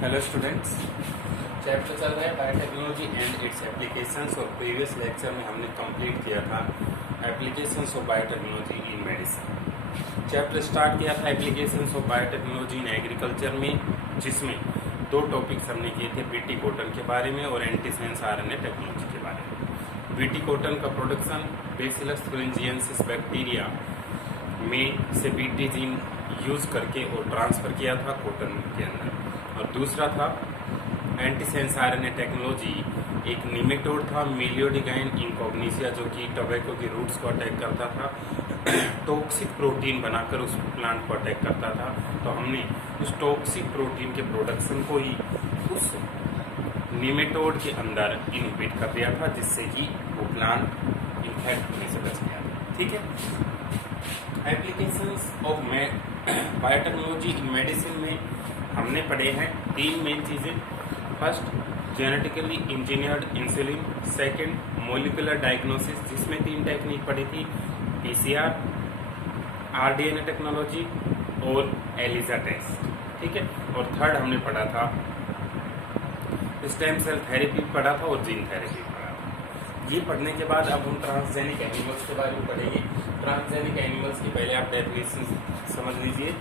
Hello students, chapter चल रहा है बायोटेक्नोलॉजी एंड इट्स एप्लीकेशंस। और प्रीवियस लेक्चर में हमने कंप्लीट किया था applications of biotechnology in medicine. Chapter start किया था applications of biotechnology in agriculture में, जिसमें दो टॉपिक्स हमने किए थे, बीटी कॉटन के बारे में और एंटीसेंस आरएनए टेक्नोलॉजी के बारे में। बीटी कॉटन का प्रोडक्शन बेसिलस thuringiensis बैक्टीरिया में से बीटी जीन यूज करके और ट्रांसफर किया था कॉटन के अंदर। और दूसरा था एंटीसेंस आरएनए टेक्नोलॉजी, एक निमेटोड था मिलियोडिगाइन इनकॉग्निसिया, जो कि टोबैको की रूट्स को अटैक करता था, टॉक्सिक प्रोटीन बनाकर उस प्लांट को अटैक करता था। तो हमने उस टॉक्सिक प्रोटीन के प्रोडक्शन को ही उस निमेटोड के अंदर इनहिबिट कर दिया था, जिससे कि वो प्लांट इन्फेक्ट होने से बच गया था। ठीक है। Applications of biotechnology in medicine में हमने पढ़े हैं तीन मेन चीज़ें। First, genetically engineered insulin. Second, molecular diagnosis, जिसमें तीन टेक्निक पढ़ी थी, पीसीआर, आरडीएनए टेक्नोलॉजी और एलिजा टेस्ट। ठीक है। और थर्ड हमने पढ़ा था स्टेम सेल थेरेपी पढ़ा था और जीन थेरेपी पढ़ा था। ये पढ़ने के बाद अब हम ट्रांसजेनिक एनिमल्स के बारे में पढ़ेंगे। ट्रांसजेनिक एनिमल्स की पहले आप डेफिनेशन समझ लीजिए।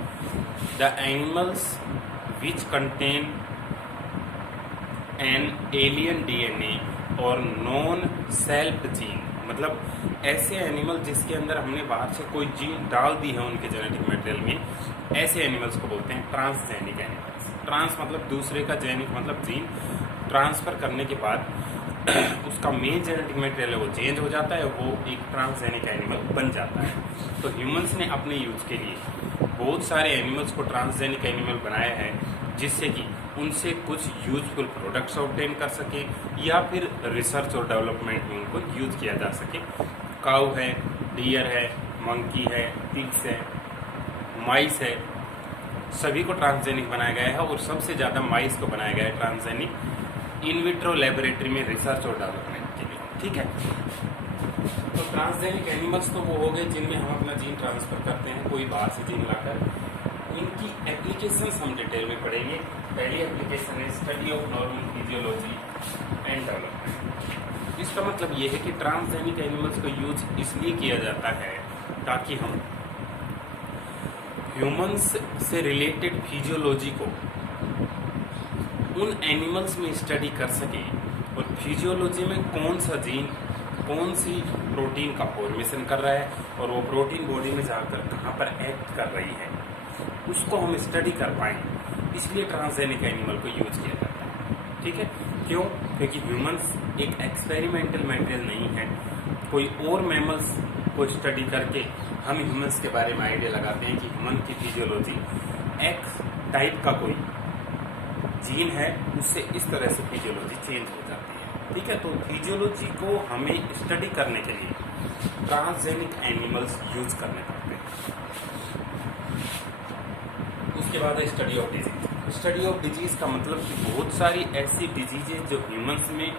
The animals which contain an alien DNA और नॉन सेल्फ जीन, मतलब ऐसे एनिमल जिसके अंदर हमने बाहर से कोई जीन डाल दी है उनके जेनेटिक मटेरियल में, ऐसे एनिमल्स को बोलते हैं ट्रांसजेनिक एनिमल्स। ट्रांस मतलब दूसरे का, जेनिक मतलब जीन। ट्रांसफर करने के बाद उसका मेन जेनेटिक मटेरियल है वो चेंज हो जाता है, वो एक ट्रांसजेनिक एनिमल बन जाता है। तो ह्यूमंस ने अपने यूज के लिए बहुत सारे एनिमल्स को ट्रांसजेनिक एनिमल बनाया है, जिससे कि उनसे कुछ यूजफुल प्रोडक्ट्स ऑब्टेन कर सके या फिर रिसर्च और डेवलपमेंट में उनको यूज किया जा सके। काऊ है, डियर है, मंकी है, पिग्स है, माइस है, सभी को ट्रांसजेनिक बनाया गया है। और सबसे ज़्यादा माइस को बनाया गया है ट्रांसजेनिक इन विट्रो लेबोरेटरी में रिसर्च और डेवलपमेंट के लिए। ठीक है। तो ट्रांसजेनिक एनिमल्स तो वो हो गए जिनमें हम अपना जीन ट्रांसफर करते हैं, कोई बाहर से जीन लाकर। इनकी एप्लीकेशंस हम डिटेल में पढ़ेंगे। पहली एप्लीकेशन है study of normal physiology and development. इसका मतलब ये है कि ट्रांसजेनिक एनिमल्स का यूज इसलिए किया जाता है ताकि हम ह्यूमंस से रिलेटेड फिजियोलॉजी को उन एनिमल्स में स्टडी कर सके, और फिजियोलॉजी में कौन सा जीन कौन सी प्रोटीन का फॉर्मेशन कर रहा है और वो प्रोटीन बॉडी में जाकर कहाँ पर एक्ट कर रही है, उसको हम स्टडी कर पाएँ। इसलिए ट्रांसजेनिक एनिमल को यूज किया जाता है। ठीक है। क्यों? क्योंकि ह्यूमंस एक एक्सपेरिमेंटल मटेरियल नहीं है। कोई और मैमल्स को स्टडी करके हम ह्यूमंस के बारे में आइडिया लगाते हैं कि ह्यूमन की फिजियोलॉजी एक्स टाइप का कोई जीन है, उससे इस तरह से फिजियोलॉजी चेंज हो जाती है। ठीक है। तो फिजियोलॉजी को हमें स्टडी करने के लिए ट्रांसजेनिक एनिमल्स यूज करने पड़ते हैं। उसके बाद है study of disease. Study of disease का मतलब कि बहुत सारी ऐसी डिजीजेज जो ह्यूमंस में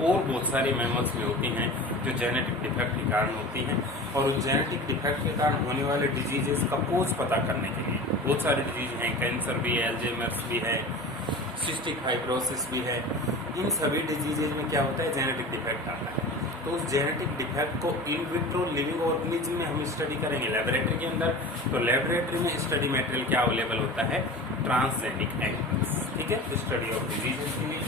और बहुत सारे मैमल्स में होती हैं, जो जेनेटिक डिफेक्ट के कारण होती हैं, और उन जेनेटिक डिफेक्ट के कारण होने वाले डिजीजेस का कोज पता करने के लिए बहुत सारे डिजीज हैं। कैंसर भी है, अल्जाइमर्स भी है, सिस्टिक फाइब्रोसिस भी है। इन सभी डिजीजेज में क्या होता है, जेनेटिक डिफेक्ट आता है। तो उस जेनेटिक डिफेक्ट को इन विट्रो लिविंग ऑर्गेनिज्म में हम स्टडी करेंगे लेबोरेटरी के अंदर। तो लेबोरेटरी में स्टडी मटेरियल क्या अवेलेबल होता है, ट्रांसजेनिक एनिमल्स। ठीक है। तो स्टडी ऑफ डिजीजेज के लिए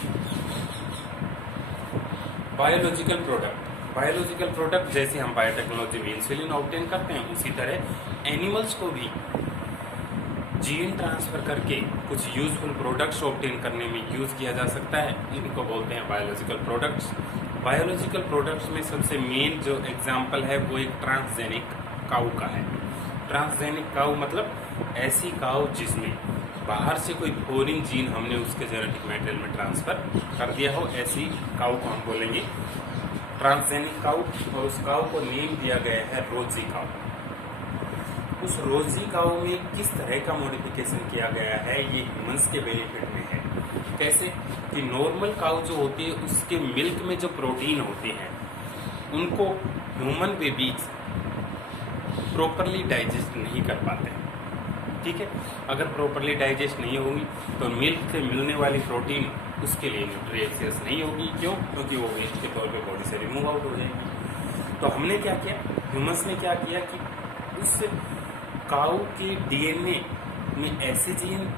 बायोलॉजिकल प्रोडक्ट। बायोलॉजिकल प्रोडक्ट जैसे हम बायोटेक्नोलॉजी में इंसुलिन ऑब्टेन करते हैं, उसी तरह एनिमल्स को भी जीन ट्रांसफर करके कुछ यूजफुल प्रोडक्ट्स ऑब्टेन करने में यूज किया जा सकता है। इनको बोलते हैं बायोलॉजिकल प्रोडक्ट्स। बायोलॉजिकल प्रोडक्ट्स में सबसे मेन जो एग्जांपल है वो एक ट्रांसजेनिक काऊ का है। ट्रांसजेनिक काऊ मतलब ऐसी काऊ जिसमें बाहर से कोई फॉरेन जीन हमने उसके जेनेटिक मटेरियल में ट्रांसफर कर दिया हो, ऐसी काऊ को हम बोलेंगे ट्रांसजेनिक काऊ। और उस काऊ को नेम दिया गया है रोजी काऊ। उस रोजी काऊ में किस तरह का मॉडिफिकेशन किया गया है, ये ह्यूमंस के बेनिफिट में है। कैसे कि नॉर्मल काऊ जो होती है उसके मिल्क में जो प्रोटीन होते हैं उनको ह्यूमन बेबीज प्रॉपरली डाइजेस्ट नहीं कर पाते। ठीक है। अगर प्रॉपरली डाइजेस्ट नहीं होगी तो मिल्क से मिलने वाली प्रोटीन उसके लिए न्यूट्रिएंट्स नहीं होगी। क्यों? क्योंकि वो वेस्ट के तौर पे बॉडी से रिमूव आउट हो जाएगी। तो हमने क्या किया, ह्यूमंस ने क्या किया कि उस काऊ के डीएनए में ऐसे जीन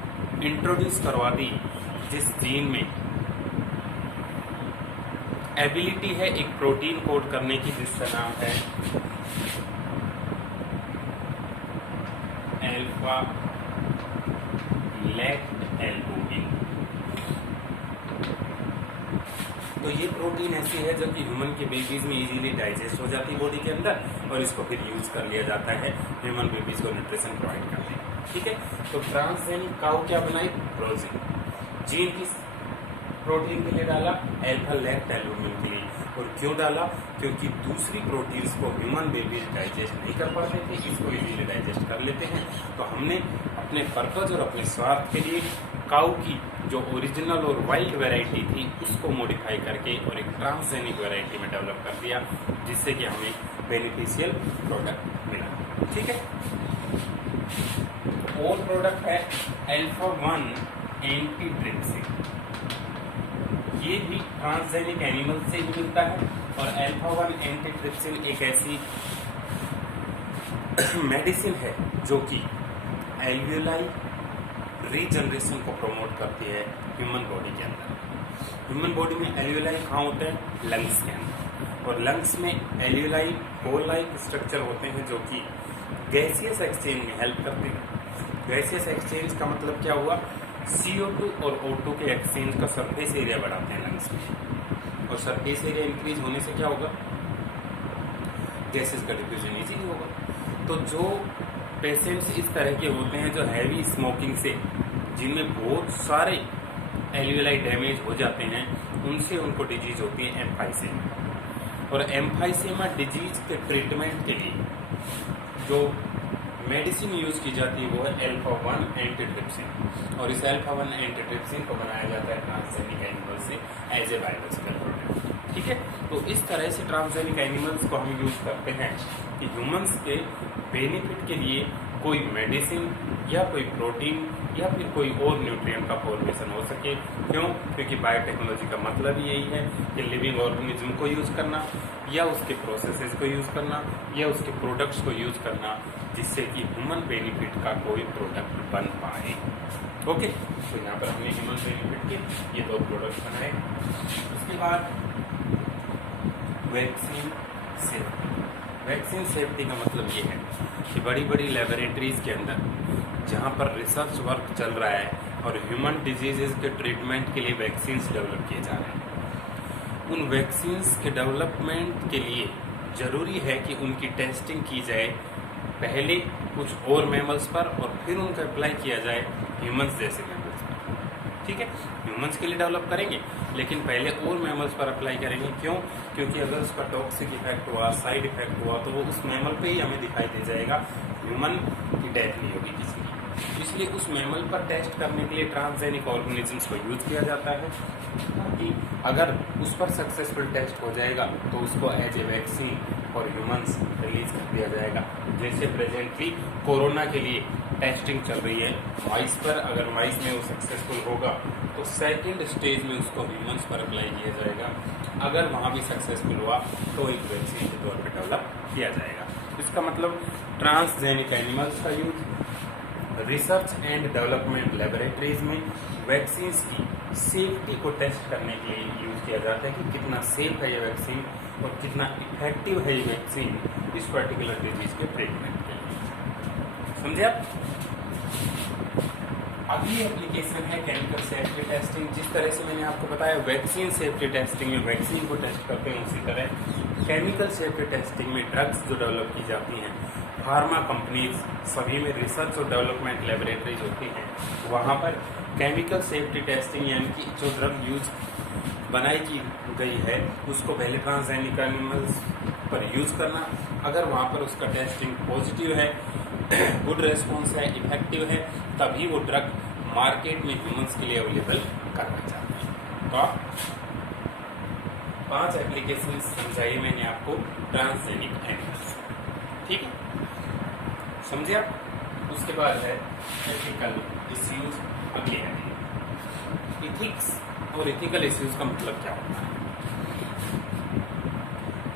इंट्रोड्यूस करवा दी जिस जीन में एबिलिटी है एक प्रोटीन कोड करने की, जिसका नाम है अल्फा लैक्ट एल्बुमिन। तो ये प्रोटीन ऐसी है जो कि ह्यूमन के बेबीज में इजीली डाइजेस्ट हो जाती है बॉडी के अंदर, और इसको फिर यूज कर लिया जाता है ह्यूमन बेबीज को न्यूट्रिशन प्रोवाइड करने के। ठीक है। तो ट्रांसजेनिक काऊ क्या बनाई, प्रोजीन जीन की प्रोटीन के लिए डाला, अल्फा लैक्ट एल्बुमिन के लिए। और क्यों डाला? क्योंकि दूसरी प्रोटीन्स को ह्यूमन बेबीज डाइजेस्ट नहीं कर पाते थे, इसको इजीली डाइजेस्ट कर लेते हैं। तो हमने अपने पर्पज और अपने स्वार्थ के लिए काऊ की जो ओरिजिनल और वाइल्ड वैरायटी थी उसको मॉडिफाई करके और एक ट्रांसजेनिक वैरायटी में डेवलप कर दिया, जिससे कि हमें बेनिफिशियल प्रोडक्ट मिला। ठीक है। और प्रोडक्ट है अल्फा-1 एंटीट्रिप्सिन। ये भी ट्रांसजेनिक एनिमल से ही मिलता है। और अल्फा-1 एंटीट्रिप्सिन एक ऐसी मेडिसिन है जो कि एल्वियोलाई रीजनरेशन को प्रमोट करती है ह्यूमन बॉडी के अंदर। ह्यूमन बॉडी में एल्वियोलाई कहाँ होते हैं? लंग्स के अंदर। और लंग्स में एल्वियोलाई होल लाइक स्ट्रक्चर होते हैं जो कि गैसियस एक्सचेंज में हेल्प करते हैं। गैसियस एक्सचेंज का मतलब क्या हुआ? CO2 और O2 के एक्सचेंज का सरफेस एरिया बढ़ाते हैं लंग्स में, और सरफेस एरिया इंक्रीज होने से क्या होगा? गैसेस का डिफ्यूजन इजीली होगा। तो जो पेशेंट्स इस तरह के होते हैं जो हैवी स्मोकिंग से, जिनमें बहुत सारे एल्वियोलाई डैमेज हो जाते हैं, उनसे उनको डिजीज होती है एम्फाइसेमा। और एम्फाइसेमा डिजीज के ट्रीटमेंट के लिए जो मेडिसिन यूज की जाती है वो है अल्फा-1 एंटीट्रिप्सिन। और इस अल्फा-1 एंटीट्रिप्सिन को बनाया जाता है ट्रांसजेनिक एनिमल से एज ए बायोलॉजिकल प्रोडक्ट। ठीक है। तो इस तरह से ट्रांसजेनिक एनिमल्स को हम यूज करते हैं कि ह्यूमंस के बेनिफिट के लिए कोई मेडिसिन या कोई प्रोटीन या फिर कोई और न्यूट्रिएंट का फॉर्मेशन हो सके। क्यों? क्योंकि बायोटेक्नोलॉजी का मतलब ही यही है कि लिविंग ऑर्गेनिज्म को यूज करना या उसके प्रोसेसेस को यूज करना या उसके प्रोडक्ट्स को यूज करना, जिससे कि ह्यूमन बेनिफिट का कोई प्रोडक्ट बन पाए। ओके। तो यहाँ पर हमने ह्यूमन बेनिफिट के ये 2 प्रोडक्ट बनाए। उसके बाद वैक्सीन सेफ्टी। वैक्सीन सेफ्टी का मतलब ये है कि बड़ी बड़ी लेबोरेटरीज के अंदर जहाँ पर रिसर्च वर्क चल रहा है और ह्यूमन डिजीजेज के ट्रीटमेंट के लिए वैक्सीन्स डेवलप किए जा रहे हैं, उन वैक्सीन्स के डेवलपमेंट के लिए जरूरी है कि उनकी टेस्टिंग की जाए पहले कुछ और मैमल्स पर और फिर उनका अप्लाई किया जाए ह्यूमंस जैसे मैमल्स पर। ठीक है। ह्यूमंस के लिए डेवलप करेंगे लेकिन पहले और मैमल्स पर अप्लाई करेंगे। क्यों? क्योंकि अगर उसका टॉक्सिक इफेक्ट हुआ, साइड इफेक्ट हुआ, तो वो उस मैमल पे ही हमें दिखाई दे जाएगा, ह्यूमन की डेथ नहीं होगी किसी की। इसलिए उस मैमल पर टेस्ट करने के लिए ट्रांसजेनिक ऑर्गेनिजम्स को यूज किया जाता है, ताकि अगर उस पर सक्सेसफुल टेस्ट हो जाएगा तो उसको एज ए वैक्सीन और ह्यूमंस रिलीज कर दिया जाएगा। जैसे प्रेजेंटली कोरोना के लिए टेस्टिंग चल रही है माइस पर। अगर माइस में वो सक्सेसफुल होगा तो सेकेंड स्टेज में उसको ह्यूमंस पर अप्लाई किया जाएगा। अगर वहाँ भी सक्सेसफुल हुआ तो एक वैक्सीन के तौर पर डेवलप किया जाएगा। इसका मतलब ट्रांसजेनिक एनिमल्स का use research and development laboratories में वैक्सीन्स की सेफ्टी को टेस्ट करने के लिए यूज किया जाता है कि कितना सेफ है ये वैक्सीन और कितना इफेक्टिव है ये वैक्सीन इस पर्टिकुलर डिजीज के ट्रीटमेंट के लिए। समझे आप? अगली एप्लीकेशन है केमिकल सेफ्टी टेस्टिंग। जिस तरह से मैंने आपको बताया वैक्सीन सेफ्टी टेस्टिंग में वैक्सीन को टेस्ट करते हैं, उसी तरह केमिकल सेफ्टी टेस्टिंग में ड्रग्स जो डेवलप की जाती हैं, फार्मा कंपनीज सभी में रिसर्च और डेवलपमेंट लेबोरेटरीज होती हैं, वहाँ पर केमिकल सेफ्टी टेस्टिंग यानी कि जो ड्रग यूज बनाई की गई है उसको पहले ट्रांसजेनिक एनिमल्स पर यूज करना। अगर वहाँ पर उसका टेस्टिंग पॉजिटिव है, गुड रेस्पॉन्स है, इफेक्टिव है, तभी वो ड्रग मार्केट में ह्यूमंस के लिए अवेलेबल करना चाहते हैं। तो 5 एप्लीकेशन समझाइए मैंने आपको ट्रांसजेनिक एनिमल्स। ठीक है, समझे आप? उसके बाद है एथिकल इश्यूज। अगली है इथिक्स और एथिकल इश्यूज का मतलब क्या होता है।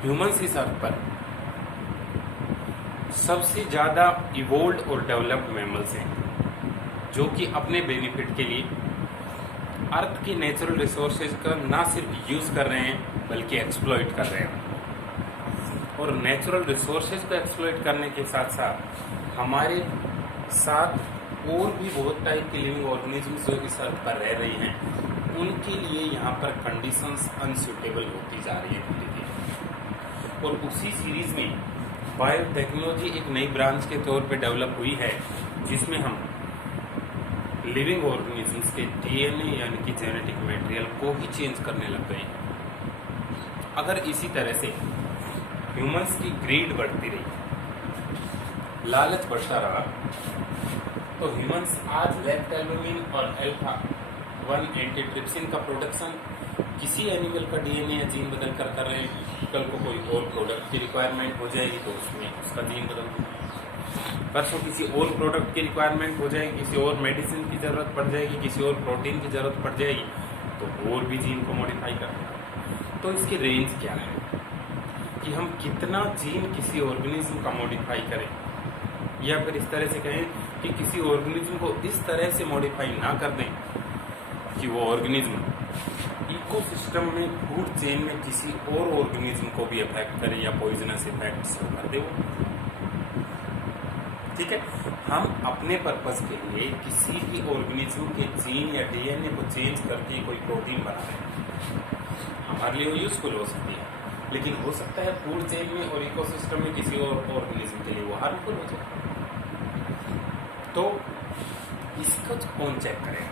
ह्यूमंस इस अर्थ पर सबसे ज्यादा इवोल्व और डेवलप्ड मैमल्स हैं जो कि अपने बेनिफिट के लिए अर्थ की नेचुरल रिसोर्सेज का ना सिर्फ यूज कर रहे हैं बल्कि एक्सप्लॉइट कर रहे हैं। और नेचुरल रिसोर्सेज को एक्सप्लॉइट करने के साथ साथ हमारे साथ और भी बहुत टाइप के लिविंग ऑर्गेनिजम्स जो इस अर्थ पर रह रही हैं उनके लिए यहाँ पर कंडीशंस अनसूटेबल होती जा रही है धीरे धीरे। और उसी सीरीज में बायोटेक्नोलॉजी एक नई ब्रांच के तौर पे डेवलप हुई है जिसमें हम लिविंग ऑर्गेनिजम्स के डीएनए यानी कि जेनेटिक मटेरियल को ही चेंज करने लग गए हैं। अगर इसी तरह से ह्यूमंस की ग्रीड बढ़ती रही, लालच बढ़ता रहा, तो ह्यूमंस आज लेप्टालोमिन और अल्फा 1 एंटीट्रिप्सिन का प्रोडक्शन किसी एनिमल का डीएनए या जीन बदल कर रहे हैं। कल को कोई और प्रोडक्ट की रिक्वायरमेंट हो जाएगी तो उसमें उसका जीन बदल देंगे। परसों किसी और प्रोडक्ट की रिक्वायरमेंट हो जाएगी, किसी और मेडिसिन की जरूरत पड़ जाएगी, किसी और प्रोटीन की जरूरत पड़ जाएगी तो और भी जीन को मॉडिफाई कर देंगे। तो इसकी रेंज क्या है कि हम कितना जीन किसी ऑर्गेनिज्म का मॉडिफाई करें, या फिर इस तरह से कहें कि किसी ऑर्गेनिज्म को इस तरह से मॉडिफाई ना कर दें कि वो ऑर्गेनिज्म इकोसिस्टम में फूड चेन में किसी और ऑर्गेनिज्म को भी अफेक्ट करे या पॉइजनस इफेक्ट से कर दे वो। ठीक है, हम अपने पर्पस के लिए किसी भी ऑर्गेनिज्म के जीन या डीएनए को चेंज करके कोई प्रोटीन बना रहे हैं, हमारे लिए वो यूजफुल हो सकती है, लेकिन हो सकता है फूड चेन में और इकोसिस्टम में किसी और ऑर्गेनिज्म के लिए वो हार्मफुल हो जाए। तो इसको कौन चेक करेगा?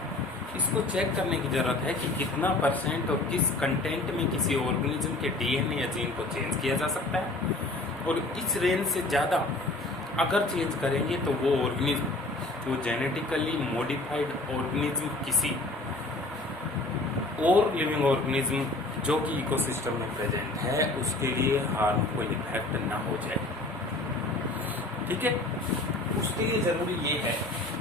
इसको चेक करने की जरूरत है कि कितना परसेंट और किस कंटेंट में किसी ऑर्गेनिज्म के डीएनए या जीन को चेंज किया जा सकता है, और इस रेंज से ज़्यादा अगर चेंज करेंगे तो वो ऑर्गेनिज्म, वो जेनेटिकली मॉडिफाइड ऑर्गेनिज्म किसी और लिविंग ऑर्गेनिज्म जो कि इकोसिस्टम में प्रेजेंट है उसके लिए हार्मफुल इफेक्ट ना हो जाए। ठीक है, उसके लिए जरूरी ये है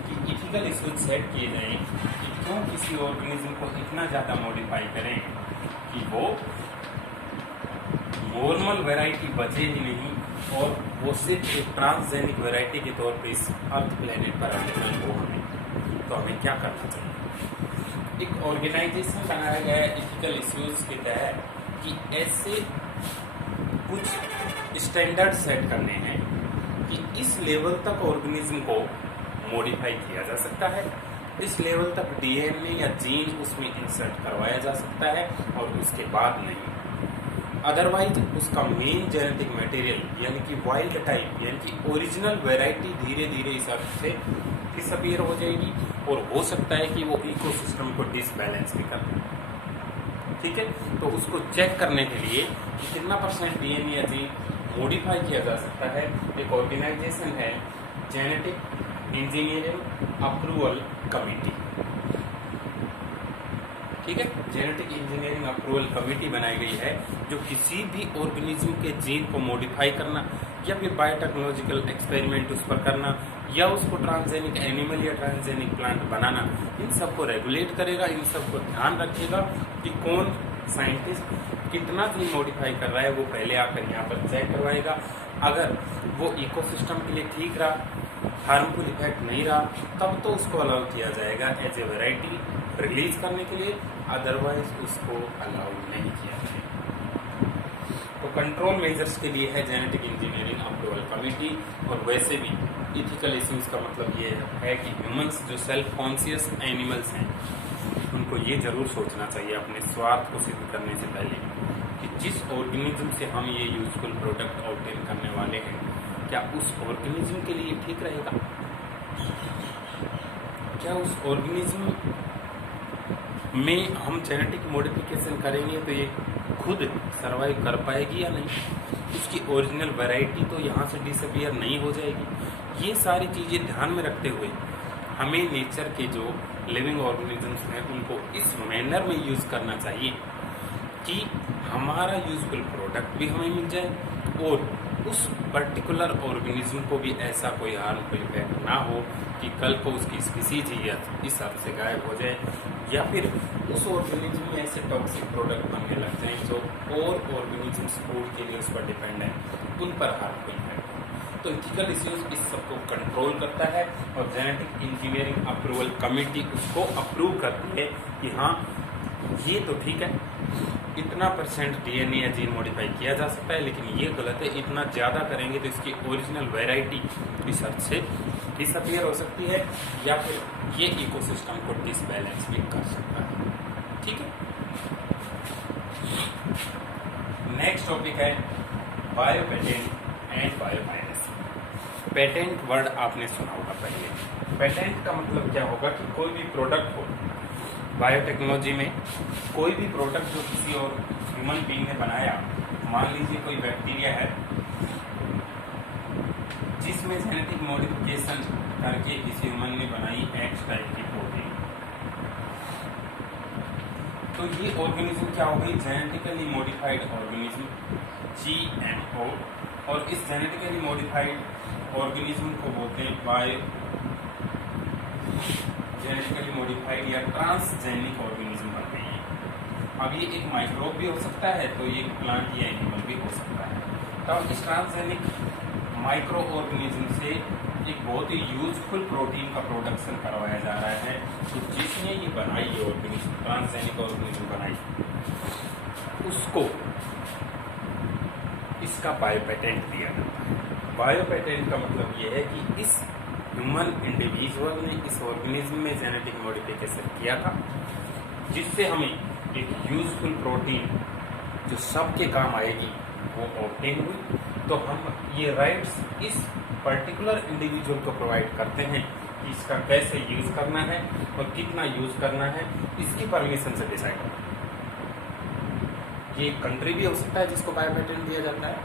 कि इथिकल इश्यूज सेट किए जाएं कि क्यों किसी ऑर्गेनिज्म को इतना ज़्यादा मॉडिफाई करें कि वो नॉर्मल वैरायटी बचे ही नहीं और वो सिर्फ एक ट्रांसजेनिक वैरायटी के तौर पे इस अर्थ प्लेनेट पर अवेलेबल हो। हमें तो हमें क्या करना चाहिए? एक ऑर्गेनाइजेशन बनाया गया है इथिकल इश्यूज के तहत कि ऐसे कुछ स्टैंडर्ड सेट करने हैं कि इस लेवल तक ऑर्गेनिज्म को मॉडिफाई किया जा सकता है, इस लेवल तक डीएनए या जीन उसमें इंसर्ट करवाया जा सकता है और उसके बाद नहीं। अदरवाइज उसका मेन जेनेटिक मटेरियल यानी कि वाइल्ड टाइप यानी कि ओरिजिनल वैरायटी धीरे धीरे इस अर्थ से डिसअपीयर हो जाएगी और हो सकता है कि वो इकोसिस्टम को डिसबैलेंस भी कर दे। ठीक है, तो उसको चेक करने के लिए कि कितना परसेंट डीएनए या जीन मॉडिफाई किया जा सकता है, एक ऑर्गेनाइजेशन है जेनेटिक इंजीनियरिंग अप्रूवल कमेटी। ठीक है, जेनेटिक इंजीनियरिंग अप्रूवल कमेटी बनाई गई है जो किसी भी ऑर्गेनिज्म के जीन को मॉडिफाई करना या फिर बायोटेक्नोलॉजिकल एक्सपेरिमेंट उस पर करना या उसको ट्रांसजेनिक एनिमल या ट्रांसजेनिक प्लांट बनाना, इन सबको रेगुलेट करेगा, इन सबको ध्यान रखेगा कि कौन साइंटिस्ट कितना जीन मॉडिफाई कर रहा है, वो पहले आकर यहाँ पर चेक करवाएगा। अगर वो इकोसिस्टम के लिए ठीक रहा, हार्मफुल इफेक्ट नहीं रहा, तब तो उसको अलाउ किया जाएगा एज ए वैरायटी रिलीज करने के लिए, अदरवाइज उसको अलाउ नहीं किया जाएगा। तो कंट्रोल मेजर्स के लिए है जेनेटिक इंजीनियरिंग अप्रूवल कमेटी। और वैसे भी इथिकल इश्यूज का मतलब ये है कि ह्यूमंस जो सेल्फ कॉन्शियस एनिमल्स हैं उनको ये जरूर सोचना चाहिए अपने स्वार्थ को सिद्ध करने से पहले कि जिस ऑर्गेनिज्म से हम ये यूजफुल प्रोडक्ट ऑब्टेन करने वाले हैं क्या उस ऑर्गेनिज्म के लिए ठीक रहेगा, क्या उस ऑर्गेनिज्म में हम जेनेटिक मॉडिफिकेशन करेंगे तो ये खुद सरवाइव कर पाएगी या नहीं, उसकी ओरिजिनल वैरायटी तो यहाँ से डिसअपीयर नहीं हो जाएगी। ये सारी चीज़ें ध्यान में रखते हुए हमें नेचर के जो लिविंग ऑर्गेनिजम्स हैं उनको इस मैनर में यूज़ करना चाहिए कि हमारा यूजफुल प्रोडक्ट भी हमें मिल जाए और उस पर्टिकुलर ऑर्गेनिज्म को भी ऐसा कोई हार्मफुल इफेक्ट ना हो कि कल को उसकी स्पीसीज ही इस हद से गायब हो जाए, या फिर उस ऑर्गेनिज्म में ऐसे टॉक्सिक प्रोडक्ट बनने लग जाएं जो और ऑर्गेनिजम्स फूड के लिए उस पर डिपेंड है, उन पर हार्मफुल इफेक्ट। तो इथिकल इश्यूज इस सबको कंट्रोल करता है और जेनेटिक इंजीनियरिंग अप्रूवल कमेटी उसको अप्रूव करती है कि हाँ ये तो ठीक है, इतना % DNA या जीन मॉडिफाई किया जा सकता है, लेकिन ये गलत है, इतना ज़्यादा करेंगे तो इसकी ओरिजिनल वैरायटी इस हद से डिसअपियर हो सकती है, या फिर ये इकोसिस्टम को डिसबैलेंस भी कर सकता है। ठीक है, नेक्स्ट टॉपिक है bio patent and bio piracy. Patent word आपने सुना होगा पहले। पेटेंट का मतलब क्या होगा कि कोई भी प्रोडक्ट हो बायोटेक्नोलॉजी में, कोई भी प्रोडक्ट जो किसी और ह्यूमन बीइंग ने बनाया, मान लीजिए कोई बैक्टीरिया है जिसमें जेनेटिक मॉडिफिकेशन करके किसी ह्यूमन ने बनाई X टाइप की प्रोटीन, तो ये ऑर्गेनिज्म क्या हो गई, जेनेटिकली मॉडिफाइड ऑर्गेनिज्म GMO, और इस जेनेटिकली मॉडिफाइड ऑर्गेनिज्म को बोलते हैं बायो जेनेटिकली मॉडिफाइड या ट्रांसजेनिक ऑर्गेनिज्म बन गई है। अब ये एक माइक्रोब भी हो सकता है, तो ये प्लांट या एनिमल भी हो सकता है। तो इस ट्रांसजेनिक माइक्रो ऑर्गेनिज्म से एक बहुत ही यूजफुल प्रोटीन का प्रोडक्शन करवाया जा रहा है। तो जिसने ये बनाई ये ऑर्गेनिज्म, ट्रांसजेनिक ऑर्गेनिज्म बनाई, उसको इसका बायो पेटेंट दिया जाता है। बायो पेटेंट का मतलब ये है कि इस ह्यूमन इंडिविजुअल ने इस ऑर्गेनिज्म में जेनेटिक मॉडिफिकेशन किया था, जिससे हमें एक यूजफुल प्रोटीन जो सबके काम आएगी वो ऑब्टेन हुई। तो हम ये राइट्स इस पर्टिकुलर इंडिविजुअल को प्रोवाइड करते हैं कि इसका कैसे यूज करना है और कितना यूज करना है, इसकी परमिशन से डिसाइड होगा। ये कंट्री भी हो सकता है जिसको बायो पेटेंट दिया जाता है,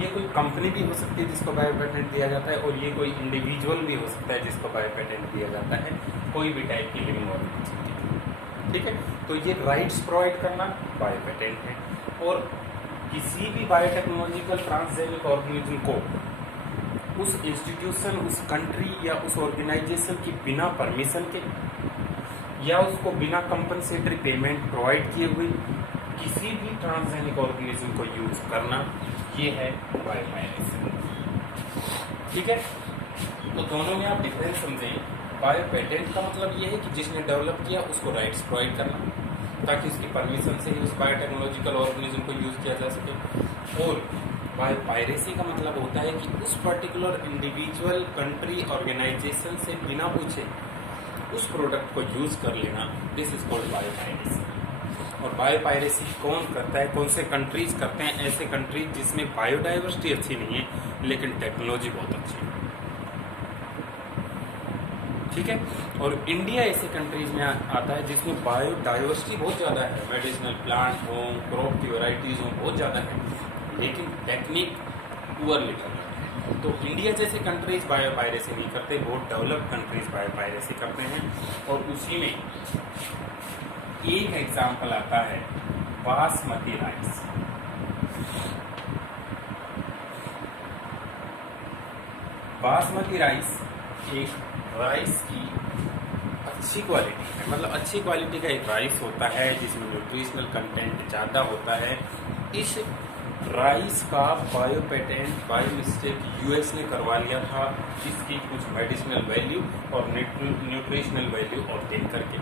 ये कोई कंपनी भी हो सकती है जिसको बायो पेटेंट दिया जाता है, और ये कोई इंडिविजुअल भी हो सकता है जिसको बायो पेटेंट दिया जाता है, कोई भी टाइप की लिविंग ऑर्गेनिज्म। ठीक है, तो ये राइट्स प्रोवाइड करना बायो पेटेंट है। और किसी भी बायोटेक्नोलॉजिकल ट्रांसजेनिक ऑर्गेनिज्म को उस इंस्टीट्यूशन, उस कंट्री या उस ऑर्गेनाइजेशन की बिना परमिशन के या उसको बिना कंपनसेटरी पेमेंट प्रोवाइड किए हुए किसी भी ट्रांसजेनिक ऑर्गेनिज्म को यूज करना, ये है बायोपायरेसी। ठीक है, तो दोनों में आप डिफरेंस समझें। बायो पेटेंट का मतलब ये है कि जिसने डेवलप किया उसको राइट्स प्रोवाइड करना, ताकि उसकी परमिशन से ही उस बायोटेक्नोलॉजिकल ऑर्गेनिज्म को यूज किया जा सके। और बायोपायरेसी का मतलब होता है कि उस पर्टिकुलर इंडिविजुअल, कंट्री, ऑर्गेनाइजेशन से बिना पूछे उस प्रोडक्ट को यूज कर लेना, दिस इज कॉल्ड बायोपायरेसी। और बायोपायरेसी कौन करता है, कौन से कंट्रीज करते हैं? ऐसे कंट्रीज जिसमें बायोडाइवर्सिटी अच्छी नहीं है लेकिन टेक्नोलॉजी बहुत अच्छी है। ठीक है, और इंडिया ऐसे कंट्रीज में आता है जिसमें बायोडाइवर्सिटी बहुत ज़्यादा है, मेडिसिनल प्लांट हो, क्रॉप की वैरायटीज हो, बहुत ज़्यादा है, लेकिन टेक्निक पुअरली डेवलप्ड है। तो इंडिया जैसे कंट्रीज बायोपायरेसी नहीं करते, बहुत डेवलप्ड कंट्रीज बायोपायरेसी करते हैं। और उसी में एक एग्जाम्पल आता है बासमती राइस। बासमती राइस एक राइस की अच्छी क्वालिटी है, मतलब अच्छी क्वालिटी का एक राइस होता है जिसमें न्यूट्रिशनल कंटेंट ज़्यादा होता है। इस राइस का bio patent by mistake US ने करवा लिया था, इसकी कुछ मेडिसिनल वैल्यू और न्यूट्रिशनल वैल्यू ऑब्टेन करके।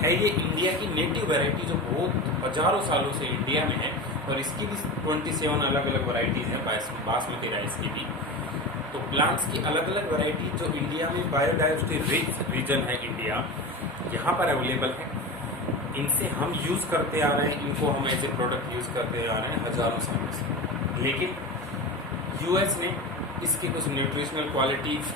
है ये इंडिया की नेटिव वैरायटी जो बहुत हजारों सालों से इंडिया में है, और इसकी भी 27 अलग अलग वैरायटीज हैं बासमती राइस की भी। तो प्लांट्स की अलग अलग वैरायटी जो इंडिया में बायोडाइवर्सिटी रिच रीजन है इंडिया, यहाँ पर अवेलेबल है, इनसे हम यूज़ करते आ रहे हैं, इनको हम एज ए प्रोडक्ट यूज़ करते आ रहे हैं हजारों सालों से। लेकिन यूएस ने इसकी कुछ न्यूट्रिशनल क्वालिटीज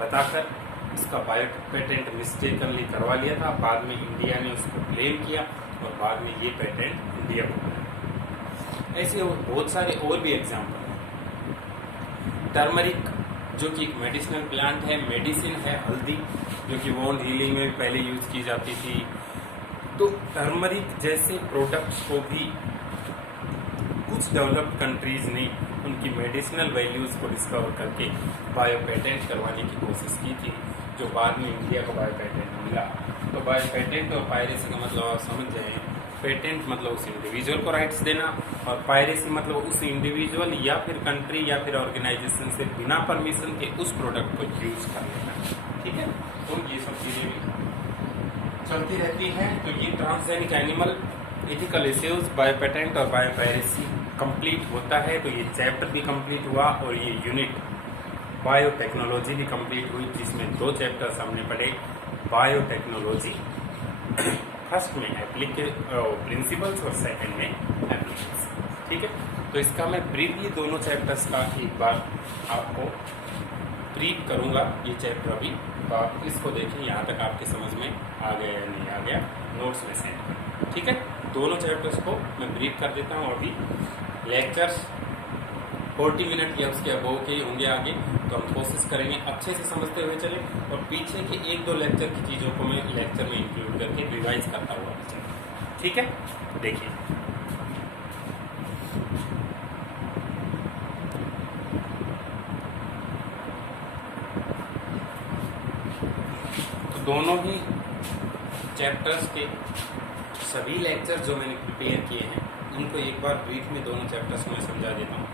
बताकर इसका बायो पेटेंट मिस्टेकनली करवा लिया था। बाद में इंडिया ने उसको क्लेम किया और बाद में ये पेटेंट इंडिया को मिला। ऐसे बहुत सारे और भी एग्जाम्पल हैं। टर्मरिक जो कि एक मेडिसिनल प्लांट है, मेडिसिन है, हल्दी जो कि वोंड हीलिंग में पहले यूज की जाती थी। तो टर्मरिक जैसे प्रोडक्ट्स को भी कुछ डेवलप्ड कंट्रीज ने उनकी मेडिसिनल वैल्यूज़ को डिस्कवर करके बायो पेटेंट करवाने की कोशिश की थी, जो बाद में इंडिया को बायो पेटेंट मिला। तो बायो पेटेंट और पायरेसी का मतलब आप समझ जाए, पेटेंट मतलब उस इंडिविजुअल को राइट्स देना, और पायरेसी मतलब उस इंडिविजुअल या फिर कंट्री या फिर ऑर्गेनाइजेशन से बिना परमिशन के उस प्रोडक्ट को यूज कर लेना। ठीक है, तो ये सब चीजें भी चलती रहती हैं। तो ये transgenic animal ethical issues, bio patent और बायो पायरेसी कंप्लीट होता है। तो ये चैप्टर भी कंप्लीट हुआ और ये यूनिट बायोटेक्नोलॉजी भी कंप्लीट हुई, जिसमें 2 चैप्टर्स हमने पढ़े। बायोटेक्नोलॉजी फर्स्ट में प्रिंसिपल्स और सेकंड में एप्लीकेशन। ठीक है, तो इसका मैं ब्रीफली दोनों चैप्टर्स का एक बार आपको ब्रीफ करूंगा। ये चैप्टर अभी तो आप इसको देखें, यहाँ तक आपके समझ में आ गया या नहीं आ गया, नोट्स में सेंड करें। ठीक है, दोनों चैप्टर्स को मैं ब्रीफ कर देता हूँ। अभी लेक्चर्स 40 मिनट या उसके अबव के होंगे आगे, तो हम कोशिश करेंगे अच्छे से समझते हुए चलें, और पीछे के 1-2 लेक्चर की चीज़ों को मैं लेक्चर में इंक्लूड करके रिवाइज करता हुआ चलें। ठीक है, देखिए तो दोनों ही चैप्टर्स के सभी लेक्चर जो मैंने प्रिपेयर किए हैं, उनको एक बार ब्रीफ में दोनों चैप्टर्स में समझा देता हूँ।